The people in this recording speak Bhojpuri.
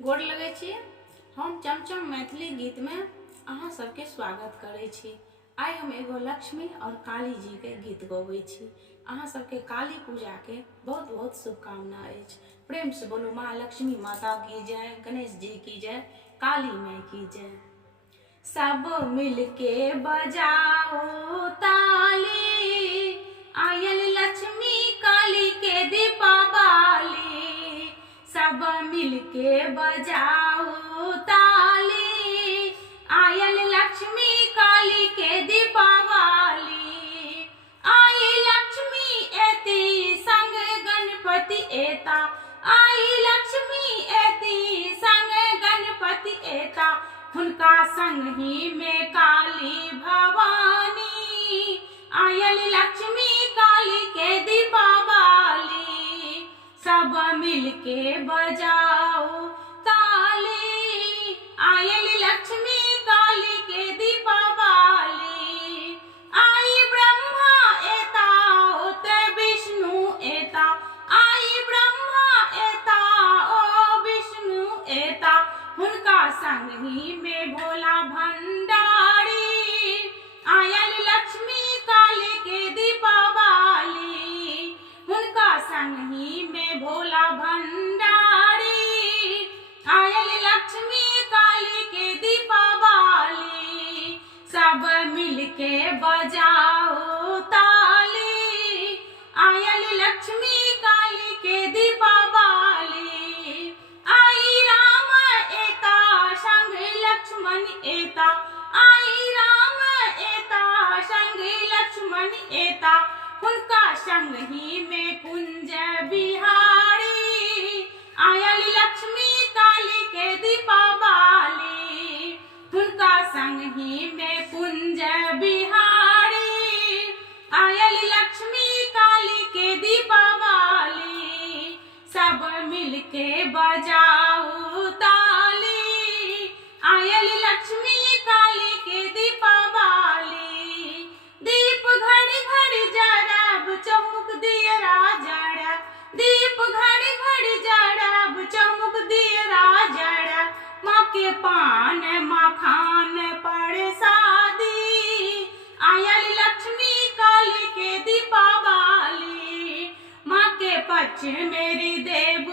गोड़ लगै छी। हम चमचम मैथिली गीत में अहाँ सबके स्वागत करै छी। आइ हम एगो लक्ष्मी और काली जी के गीत गबै छी। अहाँ सबके काली पूजा के बहुत बहुत शुभकामना अछि। प्रेम से बोलो माँ लक्ष्मी माता की जय, गणेश जी की जय, काली माई की जय। सब मिलके बजाओ ताली, आयल लक्ष्मी काली के दीपावली। सब मिलके बजाओ ताली, आयल लक्ष्मी काली के दीपावली। आई लक्ष्मी एती संग गणपति एता, आई लक्ष्मी एती संग गणपति एता। हुनका संग ही में काली भवानी, आयल लक्ष्मी काली के दीपावली। सब मिलके बजाओ ताली, आयल लक्ष्मी काली के दीपावली। आई ब्रह्मा एता ओते विष्णु एता, आई ब्रह्मा एता ओ विष्णु एता। हुनका संग ही में भोला भंडारी, आयल लक्ष्मी काली के दीपावली। हुनका संग ही में भोला भंडारी, आयल लक्ष्मी काली के दीपावली। सब मिलके बजाओ ताली, आयल लक्ष्मी काली के दीपावली। आई राम एता संग लक्ष्मण एता, आई राम एता संग लक्ष्मण एता। हुनका संग ही में कुंज बिहारी, आयल लक्ष्मी काली के दीपावली। हुनका संग ही में कुंज बिहारी, आयल लक्ष्मी काली के दीपावली। सब मिलके बजाओ ताली, आयल लक्ष्मी काली के दीपावली। दीप घड़ी घड़ी जड़ब चौमुख दियरा जड़ब, दीप घड़ी घड़ी जड़ब चौमुख दियरा जड़ब। माँ के पान मखान परसादी, आयल लक्ष्मी काली के दीपावली। माँ के पक्ष मेरी देव